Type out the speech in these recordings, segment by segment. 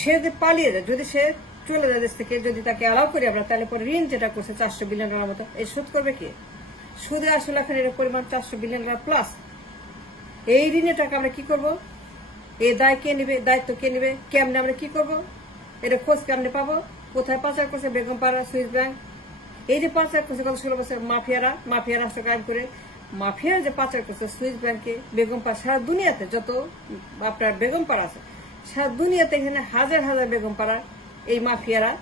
সে যে পালিয়ে যায়, যদি সে চলে যায় দেশ থেকে, যদি তাকে অ্যালাউ করি আমরা, তাহলে পরে ঋণ যেটা করছে $400 বিলিয়ন মতো, এই শোধ করবে কি? সুদে আসলে এখন এর পরিমাণ $400 বিলিয়ন প্লাস। এই ঋণের টাকা আমরা কি করব? এই দায় কে নিবে? দায়িত্ব কে নিবে? কেমনে আমরা কি করব? এটা খোঁজ কেমনে পাবো? কোথায় পাচার করছে বেগমপাড়া সুইস ব্যাংক? এই যে পাচার করছে গত 16 বছর মাফিয়া রাষ্ট্র ক্রাইম করে, মাফিয়া যে পাচার করছে সুইস ব্যাংকে, বেগমপাড়া, সারা দুনিয়াতে যত আপনার বেগমপাড়া আছে, সারা দুনিয়াতে এখানে হাজার হাজার বেগমপাড়া এই মাফিয়ারা।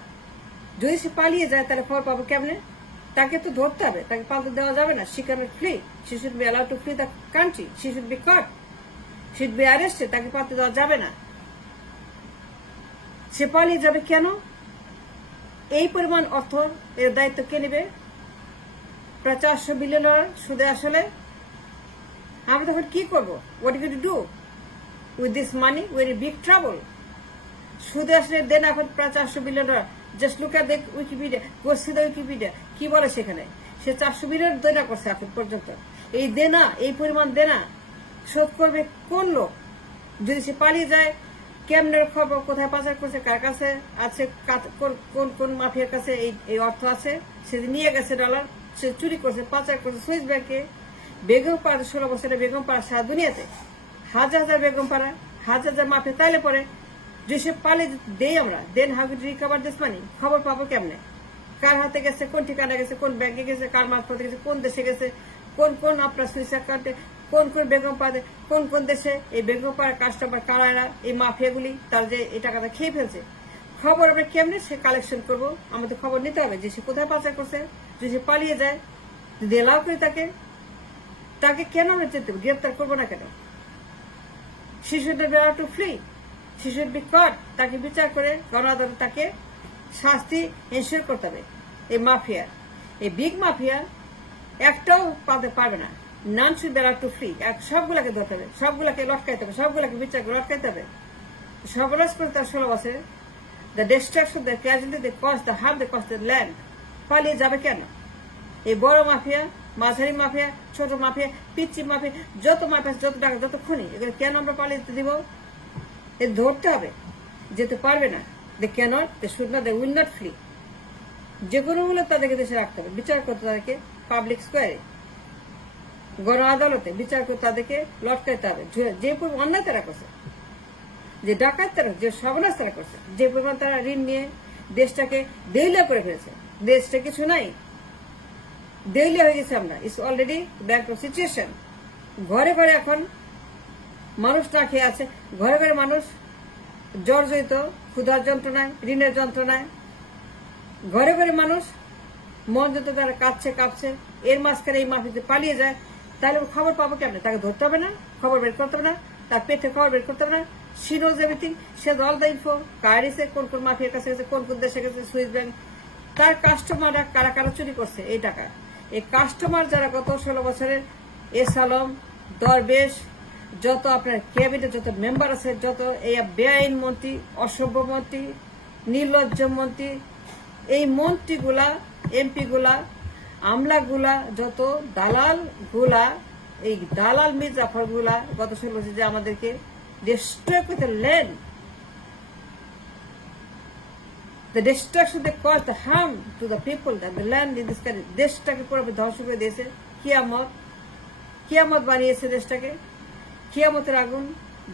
যদি সে পালিয়ে যায় তাহলে খবর পাবো কেমনে? তাকে তো ধরতে হবে, তাকে পালতে দেওয়া যাবে না। She cannot flee, she should be allowed to flee the country, she should be caught, she should be arrested, তাকে পালতে দেওয়া যাবে না। সে পালিয়ে যাবে কেন? এই পরিমাণ অর্থ এর দায়িত্ব কে নেবে? প্রায় $400 বিলিয়ন সুদে আসলে। আমরা তখন কি করবো? What you to do with this money? With big trouble. সুদে আসলে দেন এখন প্রায় $400 billion. Just look at the Wikipedia, go see the Wikipedia, কি বলে সেখানে? সে $400 বিলিয়ন দেনা করছে এখন পর্যন্ত। এই দেনা, এই পরিমাণ দেনা শোধ করবে কোন লোক? যদি সে পালিয়ে যায়, কেমনের খবর, কোথায় পাচার করছে, কার কাছে আছে, কোন কোন মাফিয়ার কাছে এই অর্থ আছে, সে নিয়ে গেছে ডলার, সে চুরি করছে, পাচার করছে সুইস ব্যাংকে। বেগমপাড়া 16 বছরে বেগমপাড়া সারা দুনিয়াতে হাজার হাজার বেগমপাড়া, হাজার হাজার মাফিয়া। তাইলে পরে যে সে পালিয়ে দেই আমরা, then how to recover this money? খবর পাবো কেমনে? কার হাতে গেছে, কোন ঠিকানা গেছে, কোন ব্যাংকে গেছে, কার মারফতে গেছে, কোন দেশে গেছে, কোন কোন আপনার সুইস অ্যাকাউন্টে, কোন কোন বেগমপাড়াতে, কোন কোন দেশে এই বেগমপাড়ার কাস্টমার কারা, এই মাফিয়াগুলি তার যে এই টাকাটা খেয়ে ফেলছে, খবর আমরা কেমনে সে কালেকশন করবো? আমাদের খবর নিতে হবে যে সে কোথায় পাচার করছে। যদি সে পালিয়ে যায়, যদি এলাও করি তাকে কেন আমরা যেতে গ্রেপ্তার করবো না কেন? She should be allowed to flee, she should be caught, তাকে বিচার করে গণআদালত তাকে শাস্তি এনশিওর করতে হবে। এই মাফিয়া, এই বিগ মাফিয়া একটাও পাতে পারবে না। None should be allowed to free. সবগুলাকে ধরতে হবে, সবগুলাকে লটকাইতে হবে, সবগুলাকে বিচার করে লটকাইতে হবে। সর্বনাশ করে তার 16 বছরে the destruction, the casualty, the cost, the harm, the cost, the land. পালিয়ে যাবে কেন? এই বড় মাফিয়া, মাঝারি মাফিয়া, ছোট মাফিয়া, পিচ্ছি মাফিয়া, যত মাফিয়া, যত টাকা, যত খুনি, এগুলো কেন আমরা পালিয়ে যেতে দিব? এ ধরতে হবে, যেতে পারবে না। They cannot, they should not, they will not flee. যে কোনো মূল্যে তাদেরকে দেশে রাখতে হবে, বিচার করতে তাদেরকে পাবলিক স্কোয়ারে, গণ আদালতে বিচার করে তাদেরকে লটকাইতে হবে। যে পরিমাণ অন্যায় তারা করছে, যে ডাকাত তারা, যে সর্বনাশ তারা করছে, যে পরিমাণ তারা ঋণ নিয়ে দেশটাকে দেউলিয়া করে ফেলেছে, দেশটা কিছু নাই, দেউলিয়া হয়ে গেছে আমরা। It's already backward situation. ঘরে ঘরে এখন মানুষ না খেয়ে আছে, ঘরে ঘরে মানুষ জর্জরিত, ক্ষুধার যন্ত্রণায়, ঋণের যন্ত্রণায়, ঘরে ঘরে মানুষ মন যত তারা কাঁপছে কাঁপছে। এর মাঝখানে এই মাফিতে পালিয়ে যায়, তাহলে খবর পাবো কেমনে? তাকে ধরতে হবে না, খবর বের করতে হবে না, তার পেটে খবর বের করতে হবে না। শি নোজ এভরিথিং, সে অল দ্য ইনফো, কার এসে কোন কোন মাফিয়ার কাছে গেছে, কোন কোন দেশে গেছে, সুইস ব্যাংক, তার কাস্টমাররা কারা কারা চুরি করছে এই টাকা। এই কাস্টমার যারা গত 16 বছরের এস আলম, দরবেশ, যত আপনার ক্যাবিনেট যত মেম্বার আছে, যত এই বেআইন মন্ত্রী, অসভ্য মন্ত্রী, নির্লজ্জ মন্ত্রী, এই মন্ত্রীগুলা, এমপিগুলা, আমলাগুলা, যত দালাল গুলা, এই দালাল মির্জাফর গুলা গত 16 বছর যে আমাদেরকে ডিস্ট্রয় করতে land, the destruction they caused, the harm to the people, that the land in this country, দেশটাকে পুরো ধ্বংস করে দিয়েছে। কিয়ামত বানিয়েছে দেশটাকে, কিয়ামতের আগুন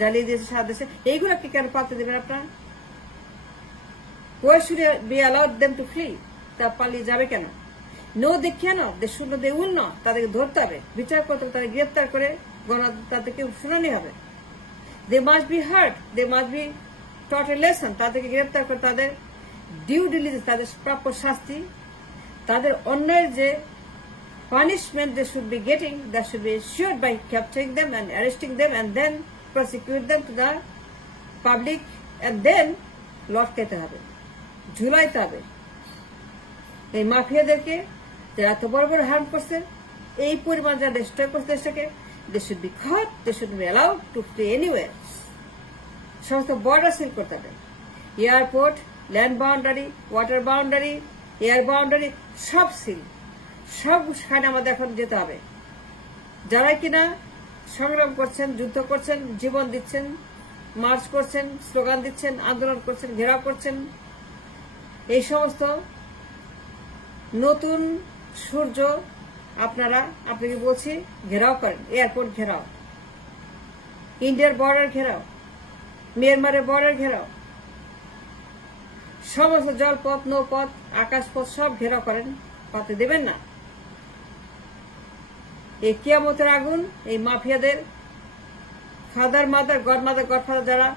জ্বালিয়ে দিয়েছে সারা দেশে। এইগুলোকে কেন পাতে দেবেন আপনারা? Why should we allow them to flee? তা পালিয়ে যাবে কেন? No, they cannot, they should not, they will not. তাদেরকে ধরতে হবে, বিচার করতে হবে, তাদের গ্রেপ্তার করে তাদেরকে শুনানি হবে। They must be heard, they must be taught a lesson. তাদেরকে গ্রেপ্তার করে তাদের ডিউ ডিলিজেন্স, তাদের প্রাপ্য শাস্তি, তাদের অন্যায়ের যে punishment they should be getting, that should be assured by capturing them and arresting them and then prosecute them to the public, and then লটকাইতে হবে, ঝুলাইতে হবে। এই মাফিয়াদেরকে যারা এত বড় বড় হার্ম করছে, এই পরিমাণ যারা ডিস্ট্রয় করছে দেশটাকে, they should be caught, they should be allowed to flee anywhere. সমস্ত বর্ডার সিল করতে হবে, airport, land boundary, water boundary, air boundary, সব সিল, সবখানে আমাদের এখন যেতে হবে। যারা কিনা সংগ্রাম করছেন, যুদ্ধ করছেন, জীবন দিচ্ছেন মার্চ করছেন, স্লোগান দিচ্ছেন, আন্দোলন করছেন, ঘেরাও করছেন। এই সমস্ত নতুন সূর্য আপনাকে বলছি ঘেরাও করেন। এয়ারপোর্ট ঘেরাও, ইন্ডিয়ার বর্ডার ঘেরাও, মিয়ানমারের বর্ডার ঘেরাও, সমস্ত জলপথ, নৌপথ, আকাশপথ সব ঘেরাও করেন, পাতে দেবেন না। এই কিয়ামতের আগুন এই মাফিয়াদের ফাদার মাদার গডফাদার যারা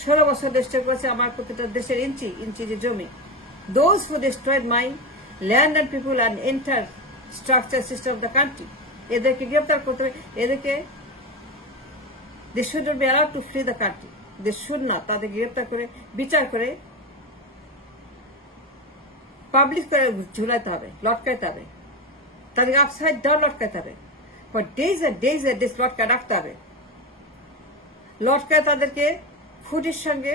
16 বছর ডিস্ট্রয় করেছে আমার প্রতিটা দেশের ইঞ্চি যে জমি, those who destroyed my land and people and entire structure system of the country, এদেরকে গ্রেফতার করতে হবে। এদেরকে they should not be allowed to flee the country, they should not, তাদেরকে গ্রেফতার করে বিচার করে পাবলিক করে ঝুলাইতে হবে, লটকাইতে হবে, তাদেরকে আপসাইড ডাউন লটকাইতে হবে, ফর ডেজ এন্ড ডেজ লটকায় রাখতে হবে। লটকায় তাদেরকে ফুটির সঙ্গে,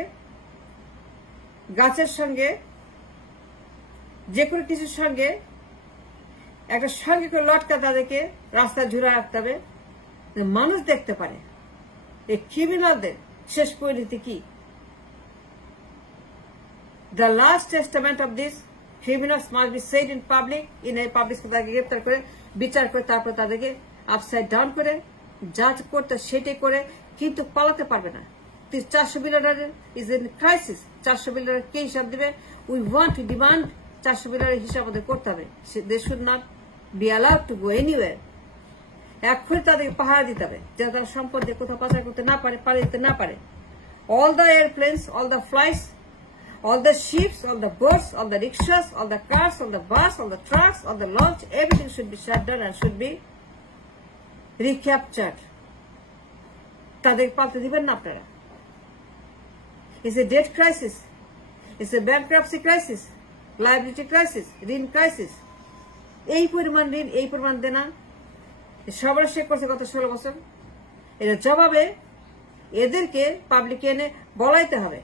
গাছের সঙ্গে, যে কোনো কিছুর সঙ্গে একটা সঙ্গে করে লটকা তাদেরকে রাস্তায় ঝুলা রাখতে হবে, মানুষ দেখতে পারে এই ক্রিমিনালদের শেষ পরিণতি কি। The last testament of this criminals must be said in public, in a public তাদেরকে গ্রেপ্তার করে বিচার করে তারপর তাদেরকে আপসাইড ডাউন করে জাজ করতে সেটাই করে, কিন্তু পালাতে পারবে না। 400 billion is in crisis. 400 billion কে হিসাব দেবে? উই ওয়ান্ট টু ডিমান্ড 400 বিলিয়নের হিসাব আমাদের করতে হবে। They should not be allowed to go anywhere. এক্ষুনি তাদেরকে পাহারা দিতে হবে যাতে তারা সম্পদ দিয়ে কোথাও পাচার করতে না পারে, পালিয়ে যেতে না পারে। All the airplanes, all the flights, all the ships, all the boats, all the rickshaws, all the cars, all the bus, all the trucks, all the launch, everything should be shut down and should be recaptured. তাদের পালতে দিবেন না আপনারা। It's a debt crisis, it's a bankruptcy crisis, liability crisis, ঋণ crisis. এই পরিমাণ ঋণ, এই পরিমাণ দেনা সবার শেষ করছে গত 16 বছর। এর জবাবে এদেরকে পাবলিকে এনে বলাইতে হবে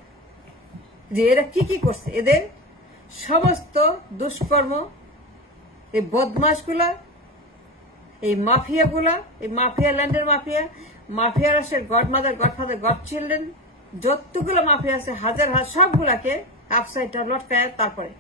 যে এরা কি করছে, এদের সমস্ত দুষ্কর্ম, এই বদমাশগুলা, এই মাফিয়াগুলা, এই মাফিয়া ল্যান্ডের মাফিয়া রাষ্ট্রের গডমাদার, গডফাদার, গড চিলড্রেন, যতগুলো মাফিয়া আছে হাজার সবগুলাকে আপসাইড ডাউন লটকায় তারপরে